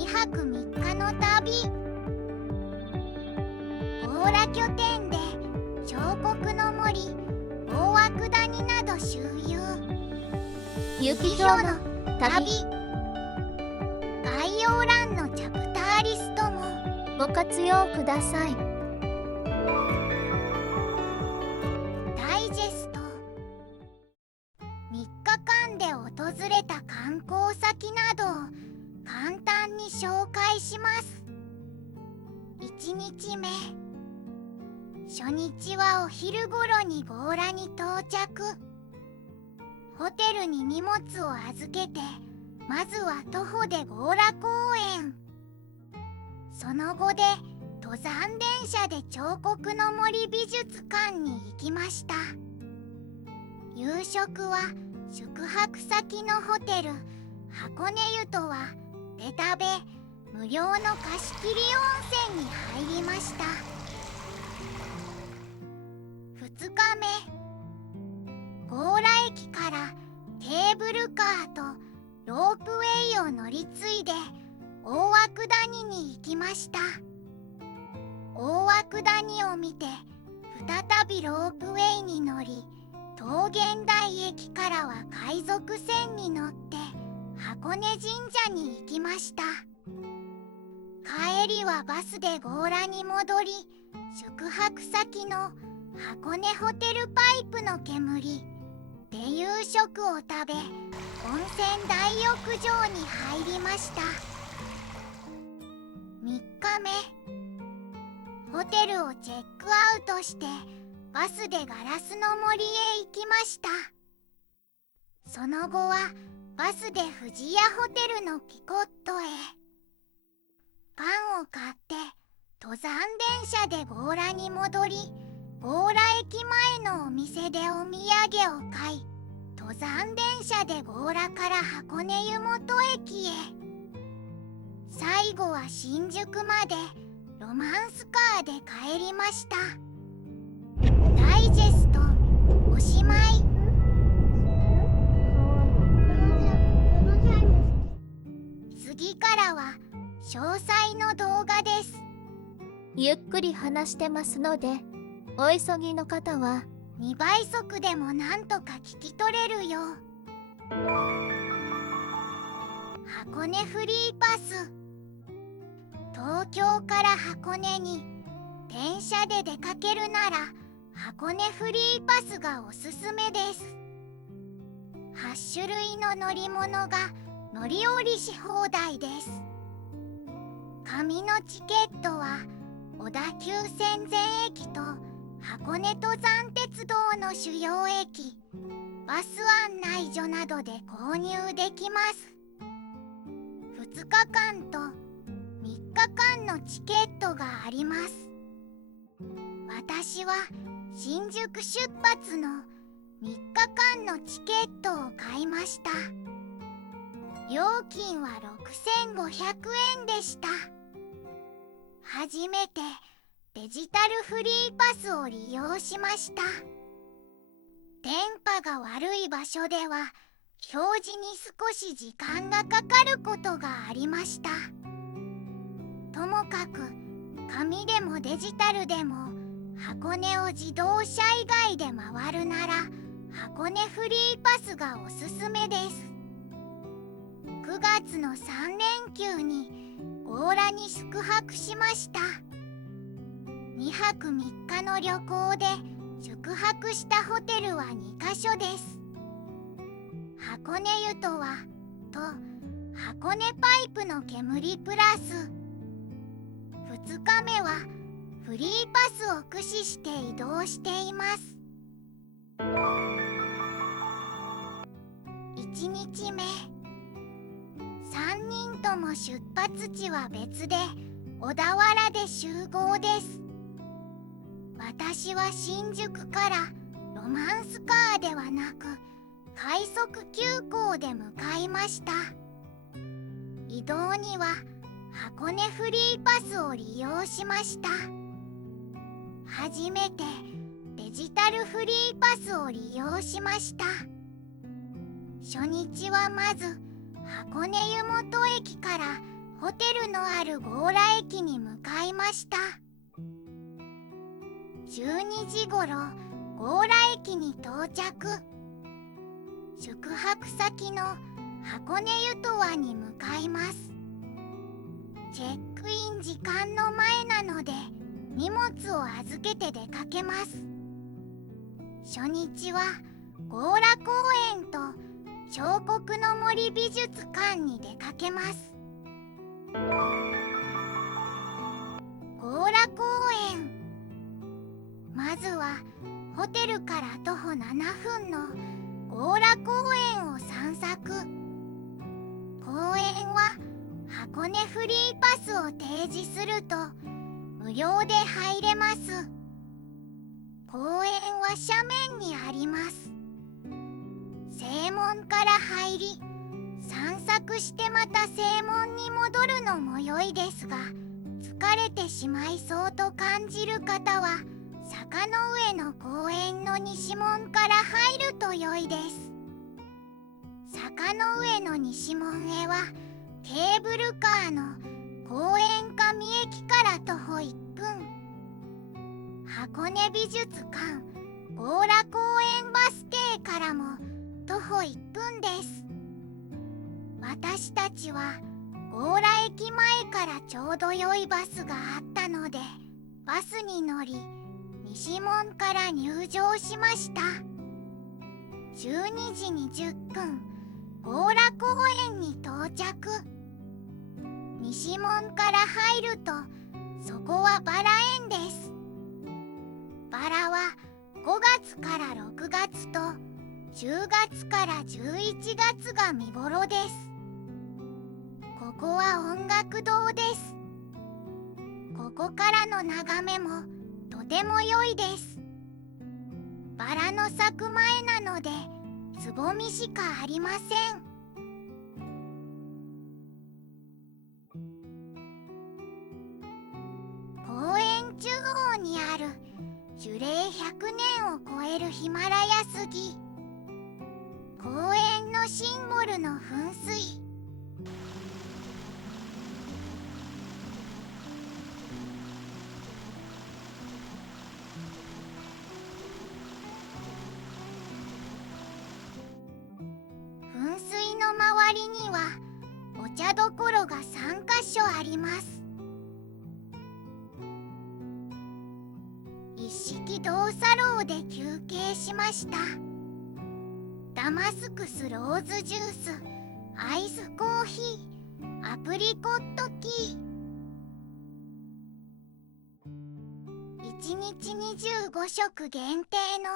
2泊3日の旅。強羅拠点で彫刻の森、大涌谷など周遊。ユキヒョウの旅。概要欄のチャプターリストもご活用ください。ダイジェスト。3日間で訪れた観光先などを簡単に紹介します。1日目。初日はお昼頃に強羅に到着。ホテルに荷物を預けて、まずは徒歩で強羅公園。その後で登山電車で彫刻の森美術館に行きました。夕食は宿泊先のホテル箱根湯とは出食べ無料の貸し切り温泉に入りました。2日目。強羅駅からケーブルカーとロープウェイを乗り継いで大涌谷に行きました。大涌谷を見て再びロープウェイに乗り、桃源台駅からは海賊船に乗って箱根神社に行きました。帰りはバスで強羅に戻り、宿泊先の箱根ホテルパイプの煙で夕食を食べ、温泉大浴場に入りました。3日目。ホテルをチェックアウトしてバスでガラスの森へ行きました。その後はバスで富士屋ホテルのピコットへ。パンを買って登山電車で強羅に戻り、強羅駅前のお店でお土産を買い、登山電車で強羅から箱根湯本駅へ。最後は新宿までロマンスカーで帰りました。ダイジェストおしまい。次からは詳細の動画です。ゆっくり話してますので、お急ぎの方は2倍速でもなんとか聞き取れるよ。箱根フリーパス。東京から箱根に電車で出かけるなら箱根フリーパスがおすすめです。8種類の乗り物が乗り降りし放題です。紙のチケットは小田急線全駅と箱根登山鉄道の主要駅、バス案内所などで購入できます。2日間と3日間のチケットがあります。私は新宿出発の3日間のチケットを買いました。料金は6500円でした。初めてデジタルフリーパスを利用しました。電波が悪い場所では表示に少し時間がかかることがありました。ともかく紙でもデジタルでも箱根を自動車以外で回るなら箱根フリーパスがおすすめです。9月の3連休に強羅に宿泊しました。2泊3日の旅行で宿泊したホテルは2カ所です。箱根湯とはと箱根パイプの煙プラス。2日目はフリーパスを駆使して移動しています。1日目。3人とも出発地は別で小田原で集合です。私は新宿からロマンスカーではなく快速急行で向かいました。移動には箱根フリーパスを利用しました。初めてデジタルフリーパスを利用しました。初日はまず箱根湯本駅からホテルのある強羅駅に向かいました。12時ごろ強羅駅に到着。宿泊先の箱根湯とわに向かいます。チェックイン時間の前なので荷物を預けて出かけます。初日は強羅公園と彫刻の森美術館に出かけます。強羅公園、まずはホテルから徒歩7分の強羅公園を散策。公園は箱根フリーパスを提示すると無料で入れます。公園は斜面にあります。正門から入り散策してまた正門に戻るのも良いですが、疲れてしまいそうと感じる方は坂の上の公園の西門から入ると良いです。坂の上の西門へはケーブルカーの公園上駅から徒歩1分。箱根美術館強羅公園バス停からも徒歩1分です。私たちは強羅駅前からちょうど良いバスがあったのでバスに乗り西門から入場しました。12時20分強羅公園に到着。西門から入るとそこはバラ園です。バラは5月から6月と10月から11月が見頃です。ここは音楽堂です。ここからの眺めもとても良いです。バラの咲く前なのでつぼみしかありません。公園中央にある樹齢100年を超えるヒマラヤ杉。公園のシンボルの噴水。噴水の周りにはお茶どころが3カ所あります。一式動作楼で休憩しました。ダマスクスローズジュース、アイスコーヒー、アプリコットティー。1日25食限定の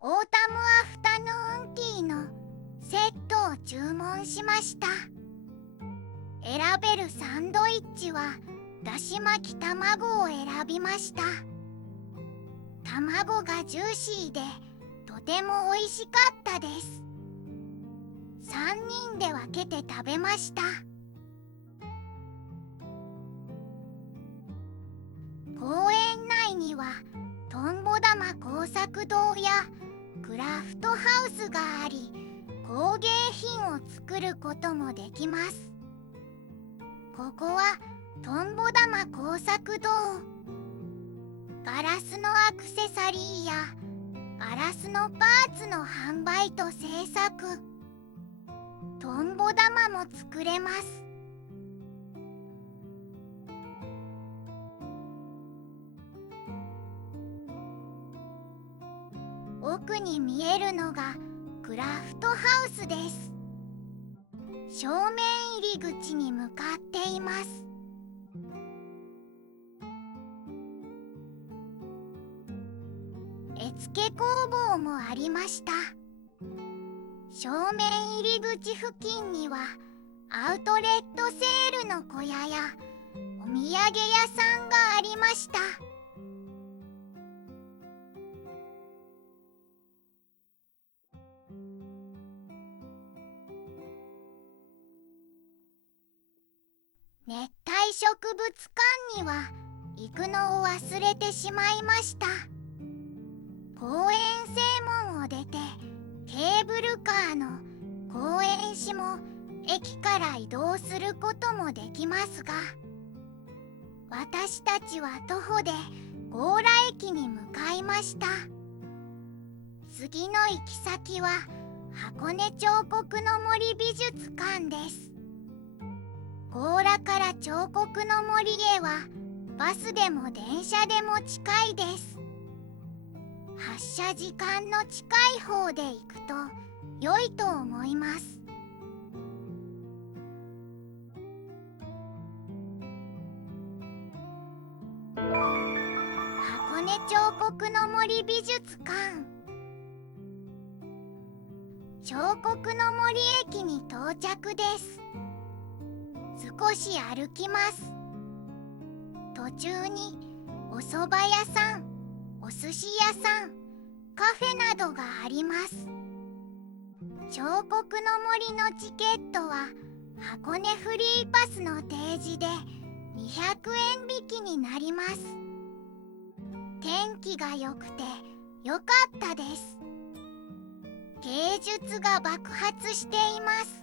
オータムアフタヌーンティーのセットを注文しました。選べるサンドイッチはだし巻き卵を選びました。卵がジューシーでとても美味しかったです。3人で分けて食べました。公園内にはとんぼ玉工作堂やクラフトハウスがあり、工芸品を作ることもできます。ここはとんぼ玉工作堂。ガラスのアクセサリーやガラスのパーツの販売と製作。とんぼ玉も作れます。奥に見えるのがクラフトハウスです。正面入り口に向かっています。絵付け工房もありました。正面入り口付近にはアウトレットセールの小屋やお土産屋さんがありました。熱帯植物館には行くのを忘れてしまいました。公園正門を出てケーブルカーの公園下も駅から移動することもできますが、私たちは徒歩で強羅駅に向かいました。次の行き先は箱根彫刻の森美術館です。強羅から彫刻の森へはバスでも電車でも近いです。発車時間の近い方で行くと良いと思います。箱根彫刻の森美術館。彫刻の森駅に到着です。少し歩きます。途中にお蕎麦屋さん、お寿司屋さん、カフェなどがあります。彫刻の森のチケットは箱根フリーパスの提示で200円引きになります。天気が良くて良かったです。芸術が爆発しています。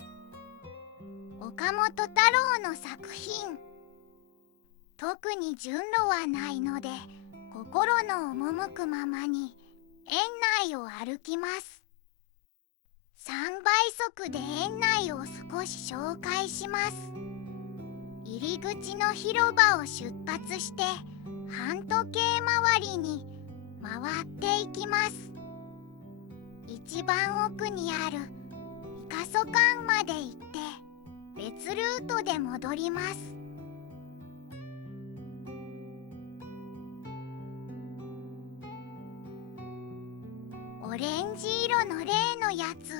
岡本太郎の作品。特に順路はないので、心の赴くままに園内を歩きます。3倍速で園内を少し紹介します。入り口の広場を出発して半時計回りに回っていきます。一番奥にあるピカソ館まで行って別ルートで戻ります。オレンジ色の例のやつ。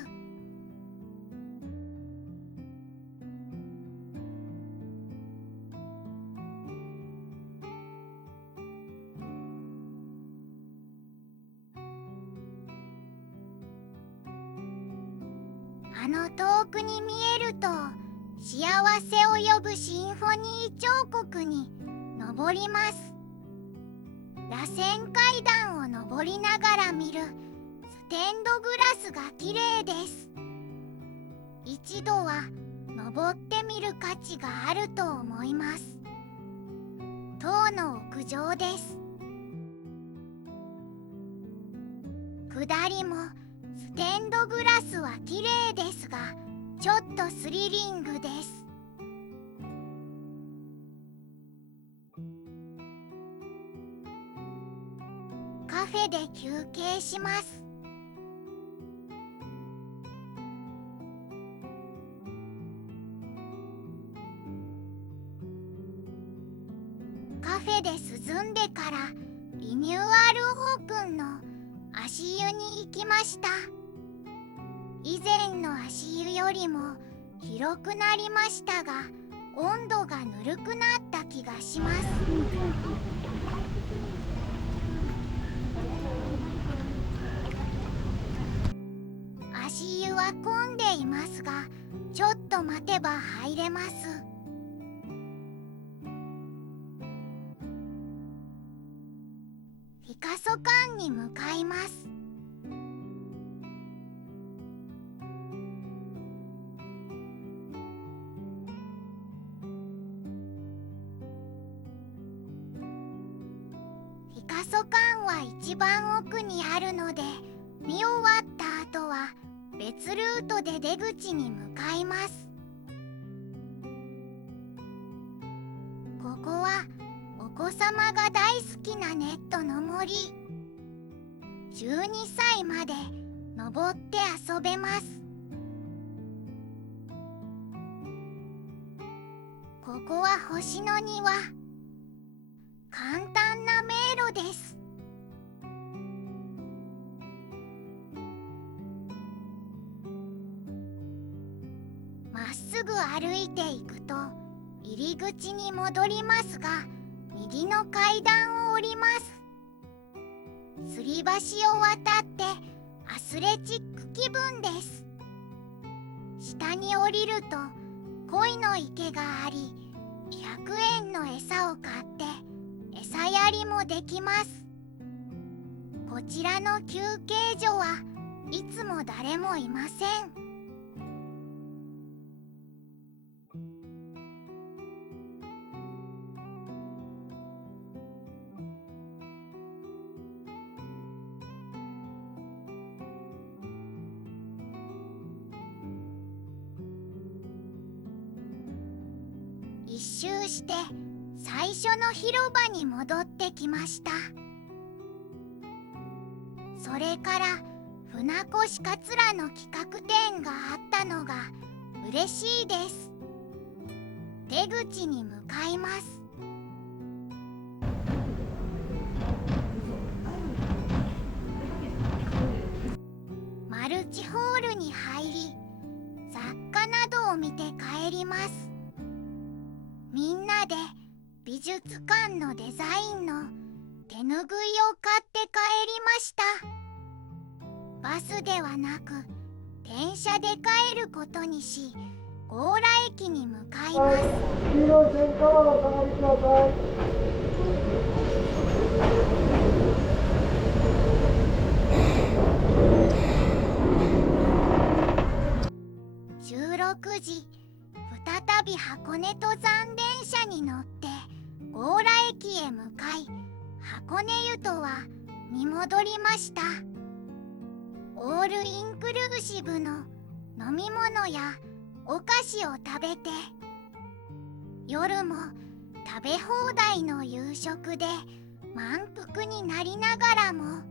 あの遠くに見えると幸せを呼ぶシンフォニー彫刻に登ります。螺旋階段を登りながら見るステンドグラスが綺麗です。一度は登ってみる価値があると思います。塔の屋上です。下りもステンドグラスは綺麗ですが、ちょっとスリリングです。カフェで休憩します。カフェで涼んでからリニューアルオープンの足湯に行きました。以前の足湯よりも広くなりましたが、温度がぬるくなった気がします。足湯は混んでいますが、ちょっと待てば入れます。ピカソ館に向かいます。ピカソ館は一番奥にあるので、見終わった後は別ルートで出口に向かいます。ここはお子様が大好きなネットの森。12歳まで登って遊べます。ここは星の庭。簡単な迷路です。まっすぐ歩いていくと入り口に戻りますが、右の階段を降ります。吊り橋を渡ってアスレチック気分です。下に降りると鯉の池があり、100円の餌を買って餌やりもできます。こちらの休憩所はいつも誰もいません。一周して最初の広場に戻ってきました。それから船越桂の企画展があったのが嬉しいです。出口に向かいます。マルチホールに入り、雑貨などを見て帰ります。みんなで美術館のデザインの手ぬぐいを買って帰りました。バスではなく電車で帰ることにし、強羅駅に向かいます。黄色い線からお下がりください。16時、再び箱根登山電車に乗って強羅駅へ向かい、箱根湯とはに戻りました。オールインクルーシブの飲み物やお菓子を食べて、夜も食べ放題の夕食で満腹になりながらも、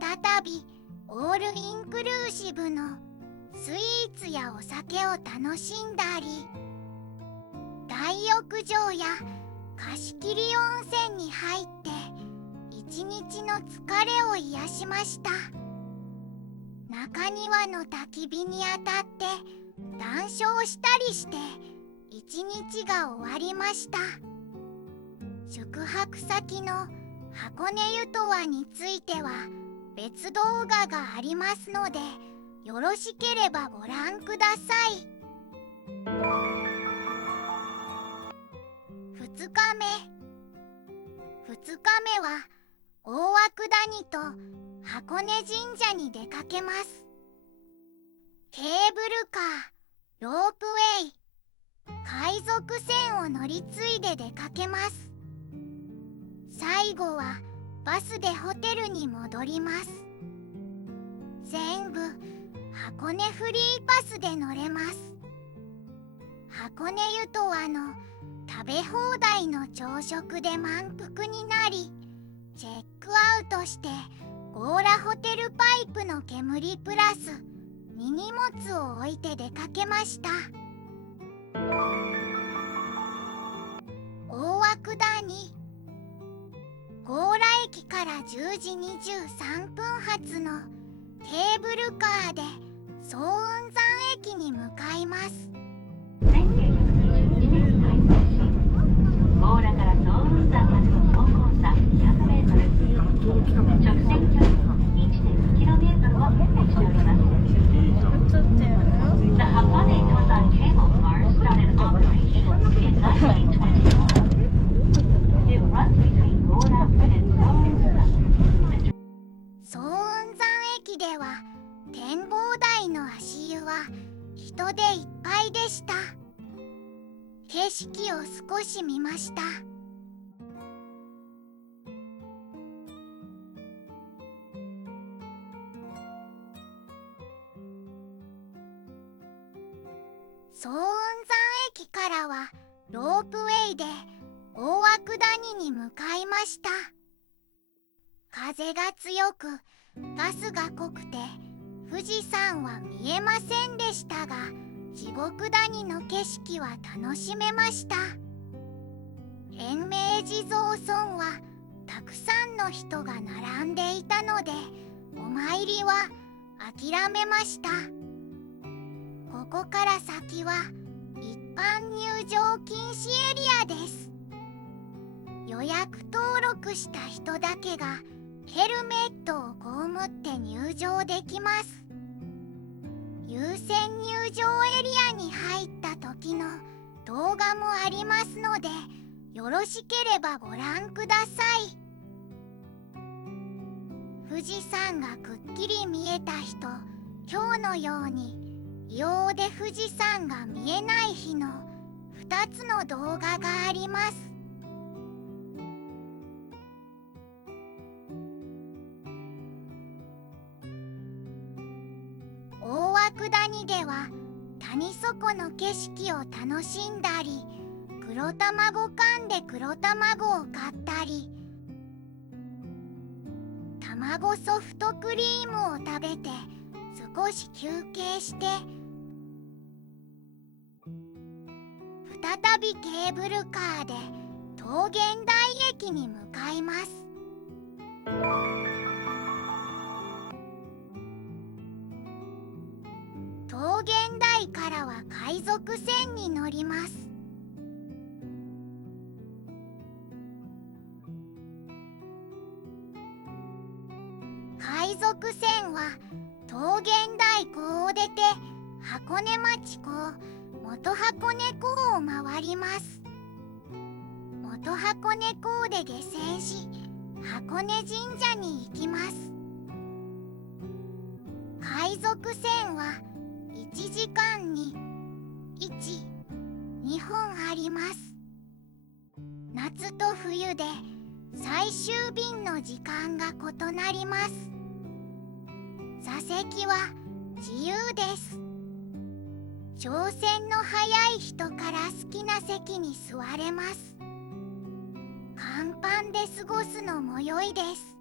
再びオールインクルーシブのスイーツやお酒を楽しんだり、大浴場や貸切温泉に入って一日の疲れを癒しました。中庭の焚き火に当たって談笑したりして一日が終わりました。宿泊先の箱根湯とはについては別動画がありますので、よろしければご覧ください。2日目は大涌谷と箱根神社に出かけます。ケーブルカー、ロープウェイ、海賊船を乗り継いで出かけます。最後はバスでホテルに戻ります。全部箱根フリーパスで乗れます。箱根湯とはの食べ放題の朝食で満腹になり、チェックアウトして強羅ホテルパイプの煙プラス荷物を置いて出かけました。大涌谷、強羅駅から10時23分発のケーブルカーで早雲山駅に向かいます。強羅から早雲山までの標高差 100m、 直線距離 1.2km を設定しております。The Hakone Tozan Cable Car started operation in 1924. It runs between Gora and 早雲山駅では展望台の足湯は人でいっぱいでした。景色を少し見ました。早雲山駅からはロープウェイで大涌谷に向かいました。風が強くガスが濃くて富士山は見えませんでしたが、地獄谷の景色は楽しめました。延命地蔵尊はたくさんの人が並んでいたので、お参りは諦めました。ここから先は一般入場禁止エリアです。予約登録した人だけがヘルメットを被って入場できます。優先入場エリアに入った時の動画もありますので、よろしければご覧ください。富士山がくっきり見えた日と今日のように異様で富士山が見えない日の2つの動画があります。大涌谷では谷底の景色を楽しんだり、黒卵缶で黒卵を買ったり、卵ソフトクリームを食べて少し休憩して、再びケーブルカーで桃源台駅に向かいます。桃源台からは海賊船に乗ります。海賊船は桃源台港を出て箱根町港、元箱根港を回ります。元箱根港で下船し、箱根神社に行きます。海賊船は1時間に1、2本あります。夏と冬で最終便の時間が異なります。座席は自由です。乗船の早い人から好きな席に座れます。甲板で過ごすのも良いです。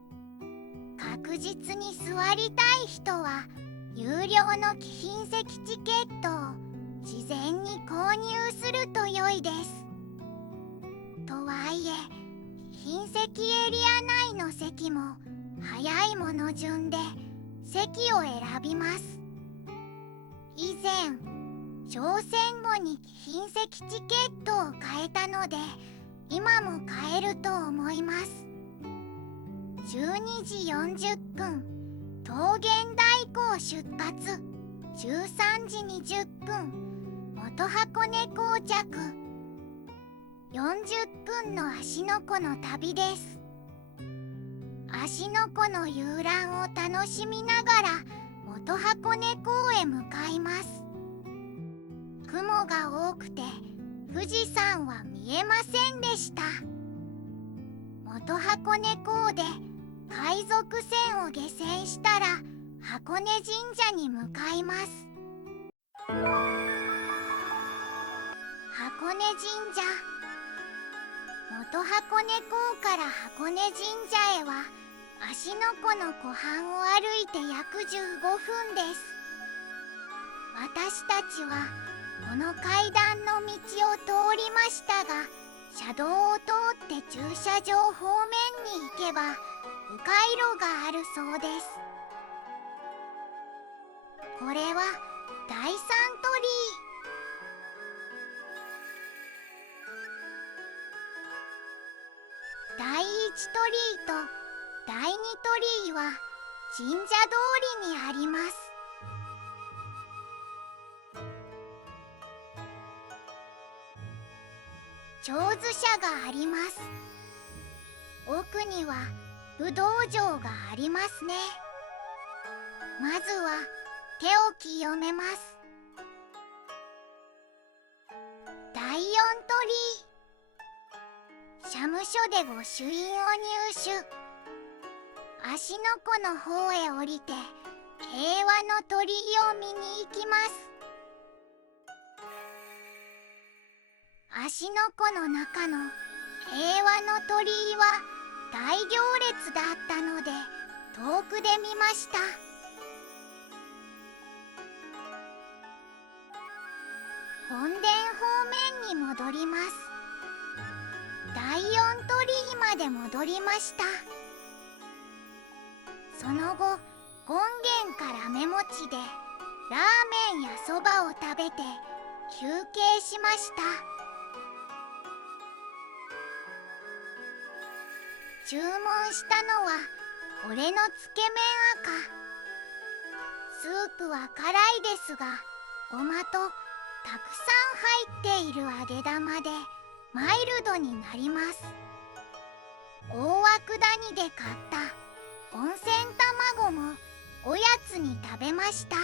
確実に座りたい人は有料の貴賓席チケットを事前に購入すると良いです。とはいえ、賓席エリア内の席も早いもの順で席を選びます。以前、乗船後に貴賓席チケットを変えたので、今も変えると思います。12時40分、桃源台港出発。13時20分、元箱根到着。40分の芦ノ湖の旅です。芦ノ湖の遊覧を楽しみながら元箱根港へ向かいます。雲が多くて富士山は見えませんでした。元箱根港で海賊船を下船したら箱根神社に向かいます。箱根神社。元箱根港から箱根神社へは芦ノ湖の湖畔を歩いて約15分です。私たちはこの階段の道を通りましたが、車道を通って駐車場方面に行けば迂回路があるそうです。これは第三鳥居。第一鳥居と第二鳥居は神社通りにあります。手水舎があります。奥には武道場がありますね。まずは手を清めます。第四鳥居。社務所で御朱印を入手。芦ノ湖の方へ降りて平和の鳥居を見に行きます。芦ノ湖の中の平和の鳥居は大行列だったので遠くで見ました。本殿方面に戻ります。第四鳥居まで戻りました。その後、権現から目餅でラーメンやそばを食べて休憩しました。注文したのは俺のつけ麺赤。スープは辛いですが、ごまとたくさん入っている揚げ玉でマイルドになります。大涌谷で買った温泉卵もおやつに食べました。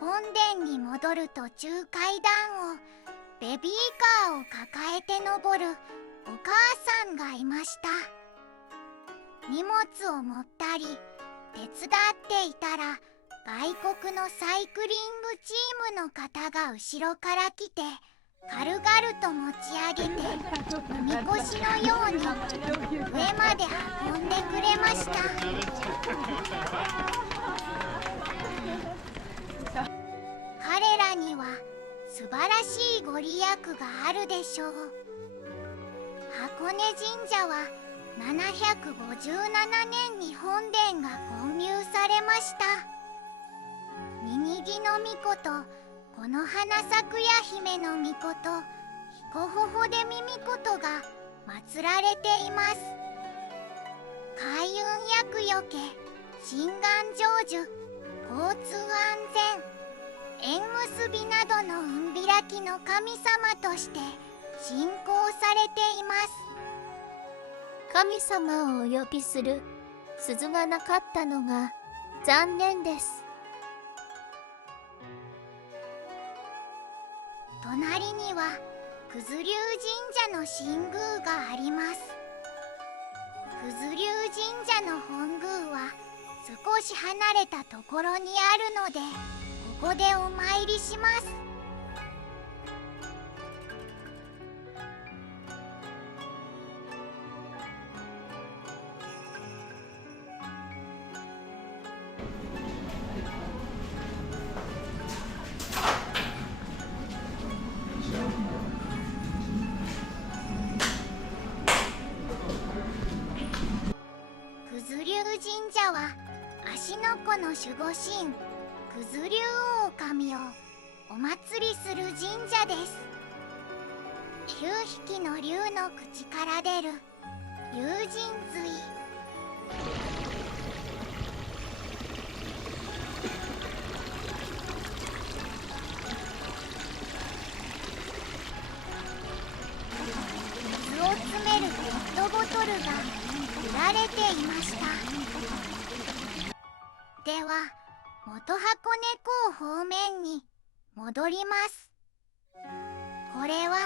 本殿に戻る途中、階段をベビーカーを抱えて登るお母さんがいました。荷物を持ったり手伝っていたら、外国のサイクリングチームの方が後ろから来て、軽々と持ち上げてみこしのように上まで運んでくれました。彼らには素晴らしいご利益があるでしょう。箱根神社は757年に本殿が建立されました。ニギの巫女とこの花咲夜姫の巫女と彦頬でみ巫女が祀られています。開運厄除け、心願成就、交通安全、縁結びなどの運開きの神様として信仰されています。神様をお呼びする鈴がなかったのが残念です。隣には九頭龍神社の神宮があります。九頭龍神社の本宮は少し離れたところにあるので、ここでお参りします。九頭龍神社は芦ノ湖の守護神九頭龍大神をお祭りする神社です。9匹の龍の口から出る龍神髄。水を詰めるペットボトルが売られていました。では元箱根港方面に戻ります。これは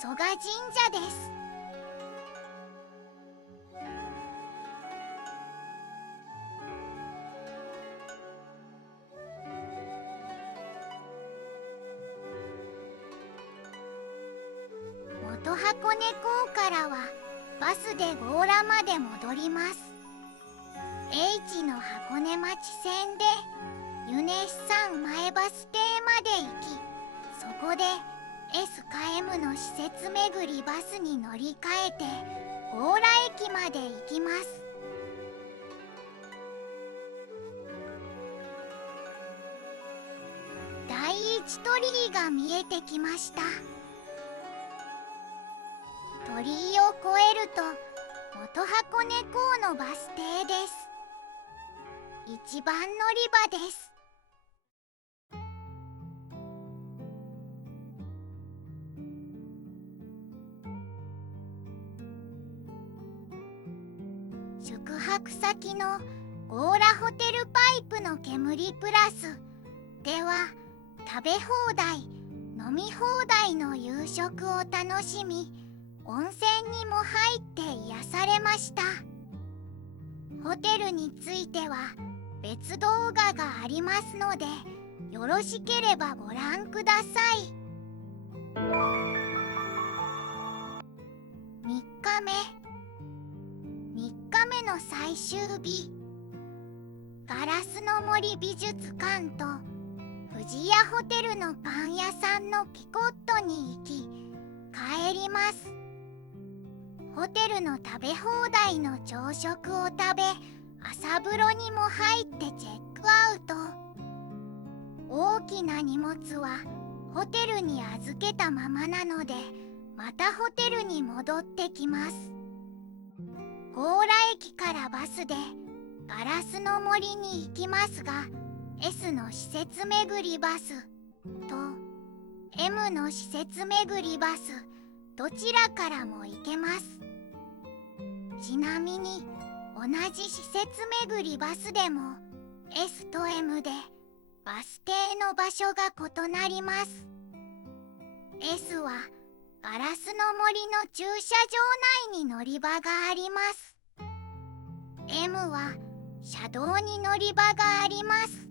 蘇我神社です。元箱根港からはバスで強羅まで戻ります。H の箱根町線でユネシ山前バス停まで行き、そこで S か M の施設巡りバスに乗り換えて強羅駅まで行きます。第一鳥居が見えてきました。鳥居を越えると元箱根港のバス停です。一番乗り場です。宿泊先の強羅ホテルパイプの煙プラスでは、食べ放題飲み放題の夕食を楽しみ、温泉にも入って癒されました。ホテルについては別動画がありますので、よろしければご覧ください。3日目の最終日、ガラスの森美術館と富士屋ホテルのパン屋さんのピコットに行き帰ります。ホテルの食べ放題の朝食を食べ、朝風呂にも入ってチェックアウト。大きな荷物はホテルに預けたままなので、またホテルに戻ってきます。強羅駅からバスでガラスの森に行きますが、 S の施設巡りバスと M の施設巡りバス、どちらからも行けます。ちなみに同じ施設巡りバスでも S と M でバス停の場所が異なります。 S はガラスの森の駐車場内に乗り場があります。M は車道に乗り場があります。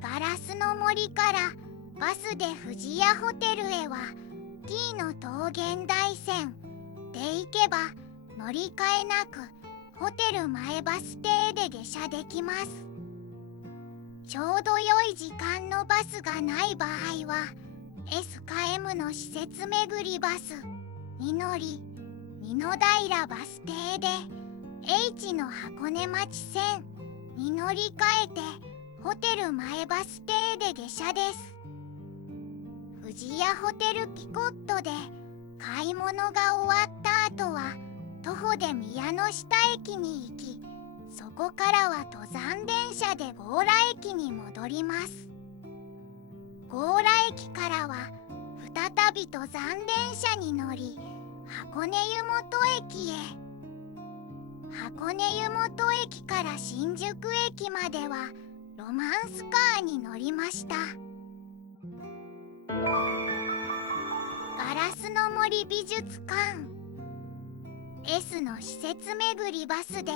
ガラスの森からバスで富士屋ホテルへは T の桃源台線で行けば乗り換えなくホテル前バス停で下車できます。ちょうど良い時間のバスがない場合は S か M の施設巡りバスに乗り二の平バス停で H の箱根町線に乗り換えてホテル前バス停で下車です。富士屋ホテルピコットで買い物が終わった後は徒歩で宮の下駅に行き、そこからは登山電車で強羅駅に戻ります。強羅駅からは再び登山電車に乗り箱根湯本駅へ。箱根湯本駅から新宿駅まではロマンスカーに乗りました。ガラスの森美術館 S の施設巡りバスで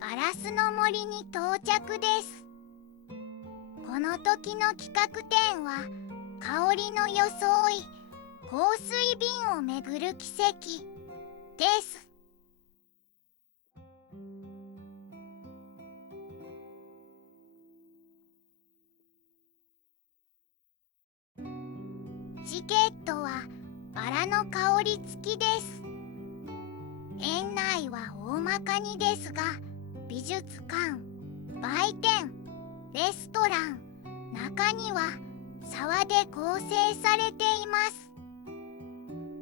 ガラスの森に到着です。この時の企画展は香りの装い香水瓶を巡る奇跡です。チケットはバラの香り付きです。園内は大まかにですが、美術館、売店、レストラン、中には沢で構成されています。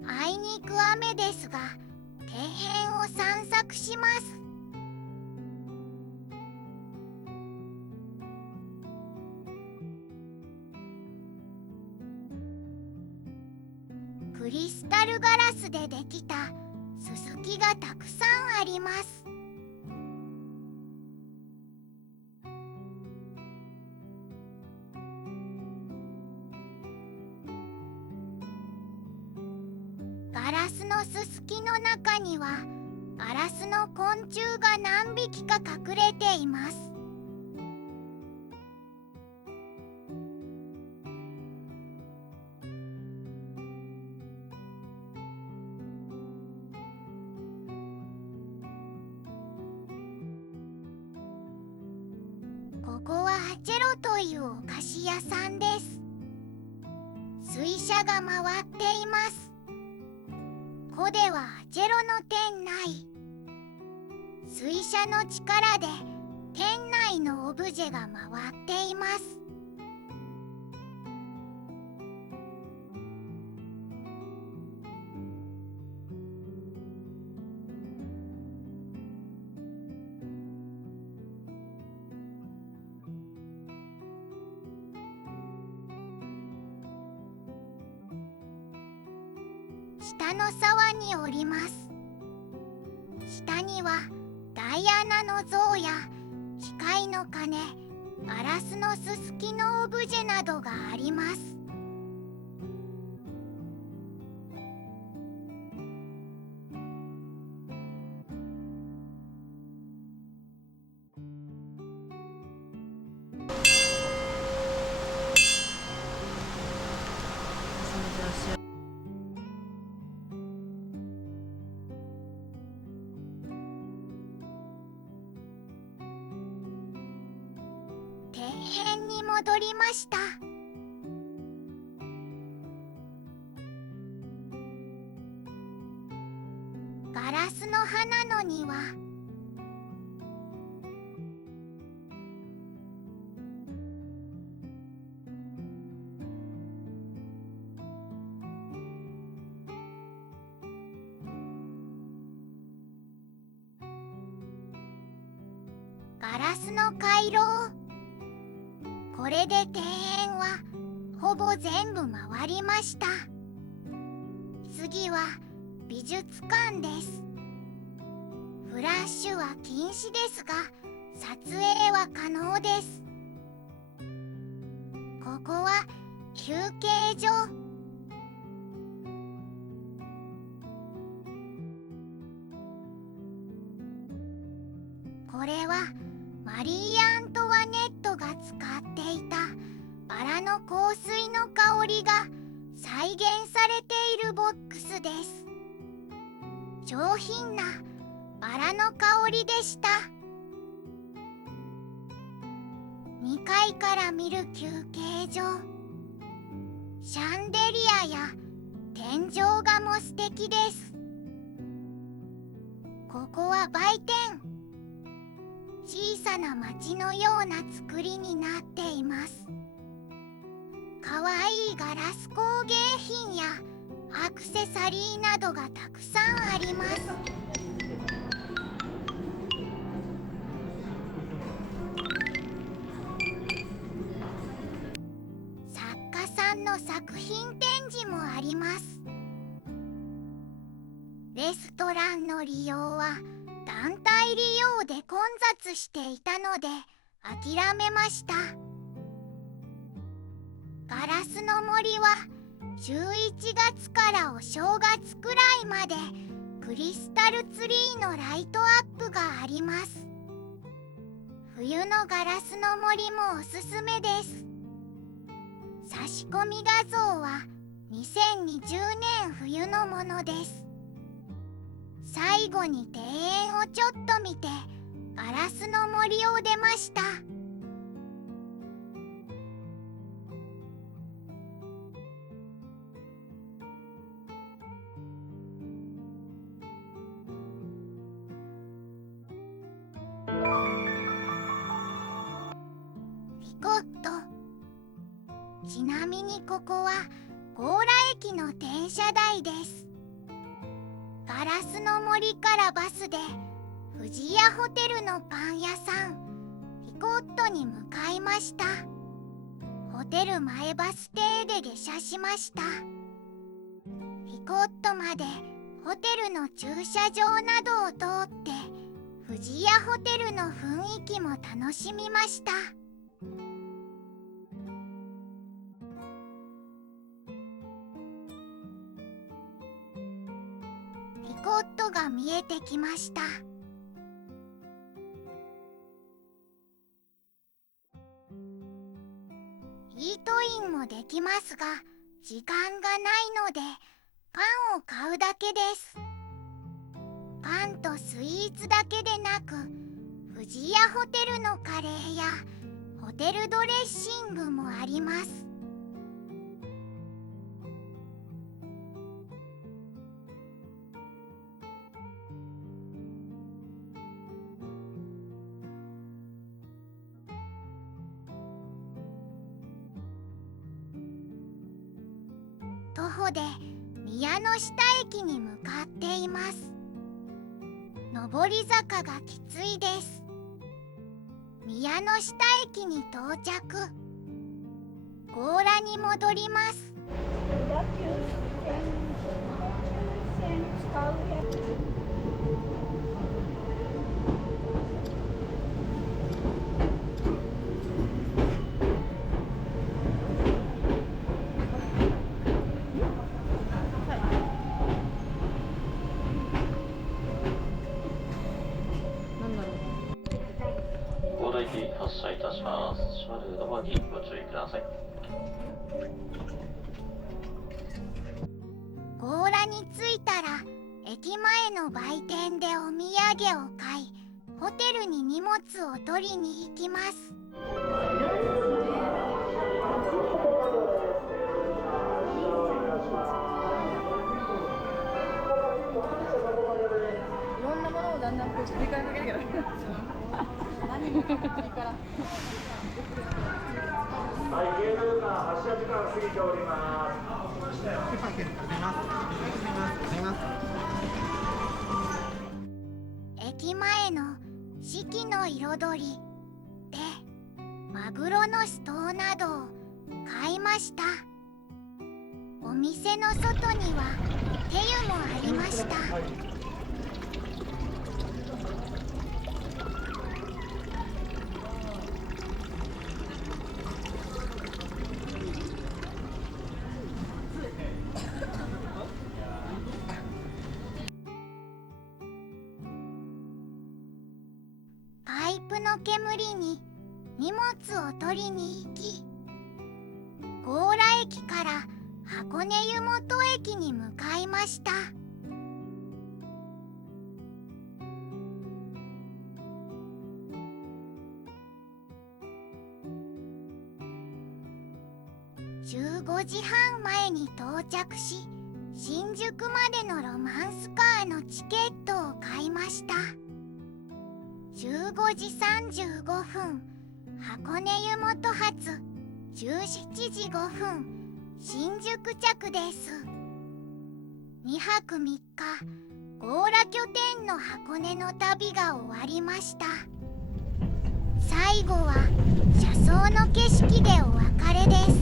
あいにく雨ですが、庭園を散策します。クリスタルガラスでできたススキがたくさんあります。ガラスのススキの中にはガラスの昆虫が何匹か隠れています。ここはハチェロというお菓子屋さんです。水車が回っています。こではハチェロの店内。水車の力で店内のオブジェが回っています。下の沢におります。下にはダイアナの像や機械の鐘、ガラスのススキのオブジェなどがあります。庭園に戻りました。ガラスの花の庭。ガラスの回廊。これで庭園はほぼ全部回りました。次は美術館です。フラッシュは禁止ですが、撮影は可能です。ここは休憩所。これはマリー・アントワネットが使っていたバラの香水の香りが再現されているボックスです。上品なバラの香りでした。2階から見る休憩所、シャンデリアや天井画も素敵です。ここは売店。小さな町のような作りになっています。かわいいガラス工芸品やアクセサリーなどがたくさんあります。作家さんの作品展示もあります。レストランの利用は団体利用で混雑していたので諦めました。ガラスの森は11月からお正月くらいまでクリスタルツリーのライトアップがあります。冬のガラスの森もおすすめです。差し込み画像は2020年冬のものです。最後に庭園をちょっと見てガラスの森を出ました。ピコット。ちなみにここは強羅駅の転車台です。ガラスの森からバスで富士屋ホテルのパン屋さんピコットに向かいました。ホテル前バス停で下車しました。ピコットまでホテルの駐車場などを通って富士屋ホテルの雰囲気も楽しみました。ピコットが見えてきました。イートインもできますが時間がないのでパンを買うだけです。パンとスイーツだけでなく富士屋ホテルのカレーやホテルドレッシングもあります。徒歩で宮の下駅に向かっています。上り坂がきついです。宮の下駅に到着。強羅に戻ります。強羅行き発車いたします。閉まるドアにご注意ください。強羅に着いたら駅前の売店でお土産を買いホテルに荷物を取りに行きます。いろんなものをだんだんこう振り返らなきゃいけない。はい、ゲート旅館発車時間過ぎております。駅前の四季の彩りでマグロのストーなどを買いました。お店の外には手湯もありました。パイプの煙に荷物を取りに行き、強羅駅から箱根湯本駅に向かいました。15時半前に到着し、新宿までのロマンスカーのチケットを買いました。15時35分箱根湯本発、17時5分新宿着です。2泊3日強羅拠点の箱根の旅が終わりました。最後は車窓の景色でお別れです。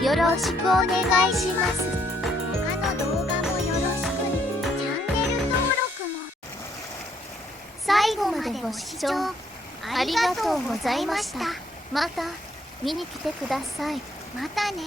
よろしくお願いします。他の動画もよろしく。チャンネル登録も。最後までご視聴ありがとうございました。また見に来てください。またね。